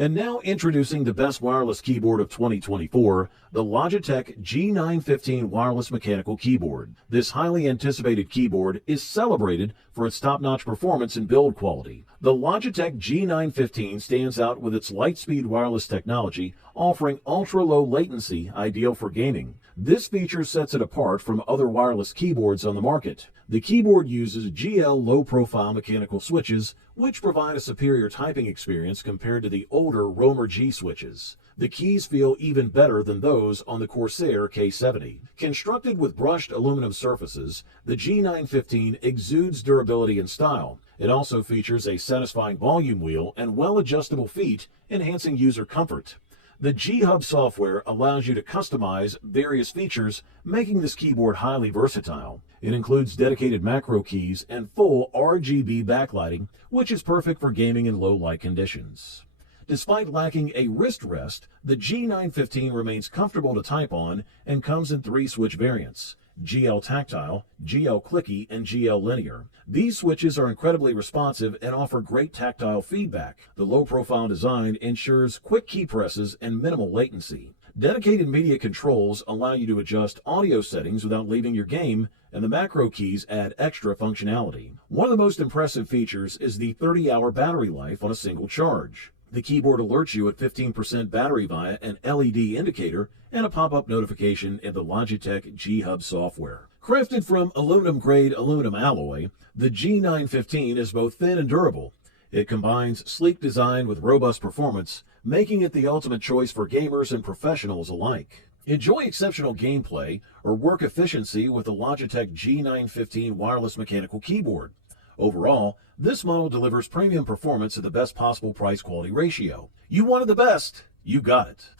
And now introducing the best wireless keyboard of 2024, the Logitech G915 Wireless Mechanical Keyboard. This highly anticipated keyboard is celebrated for its top-notch performance and build quality. The Logitech G915 stands out with its light-speed wireless technology, offering ultra-low latency, ideal for gaming. This feature sets it apart from other wireless keyboards on the market. The keyboard uses GL low-profile mechanical switches, which provide a superior typing experience compared to the older Romer G switches. The keys feel even better than those on the Corsair K70. Constructed with brushed aluminum surfaces, the G915 exudes durability and style. It also features a satisfying volume wheel and well-adjustable feet, enhancing user comfort. The G-Hub software allows you to customize various features, making this keyboard highly versatile. It includes dedicated macro keys and full RGB backlighting, which is perfect for gaming in low light conditions. Despite lacking a wrist rest, the G915 remains comfortable to type on and comes in 3 switch variants: GL Tactile, GL Clicky, and GL Linear. These switches are incredibly responsive and offer great tactile feedback. The low-profile design ensures quick key presses and minimal latency. Dedicated media controls allow you to adjust audio settings without leaving your game, and the macro keys add extra functionality. One of the most impressive features is the 30-hour battery life on a single charge. The keyboard alerts you at 15% battery via an LED indicator and a pop-up notification in the Logitech G-Hub software. Crafted from aluminum-grade aluminum alloy, the G915 is both thin and durable. It combines sleek design with robust performance, making it the ultimate choice for gamers and professionals alike. Enjoy exceptional gameplay or work efficiency with the Logitech G915 Wireless Mechanical Keyboard. Overall, this model delivers premium performance at the best possible price-quality ratio. You wanted the best, you got it.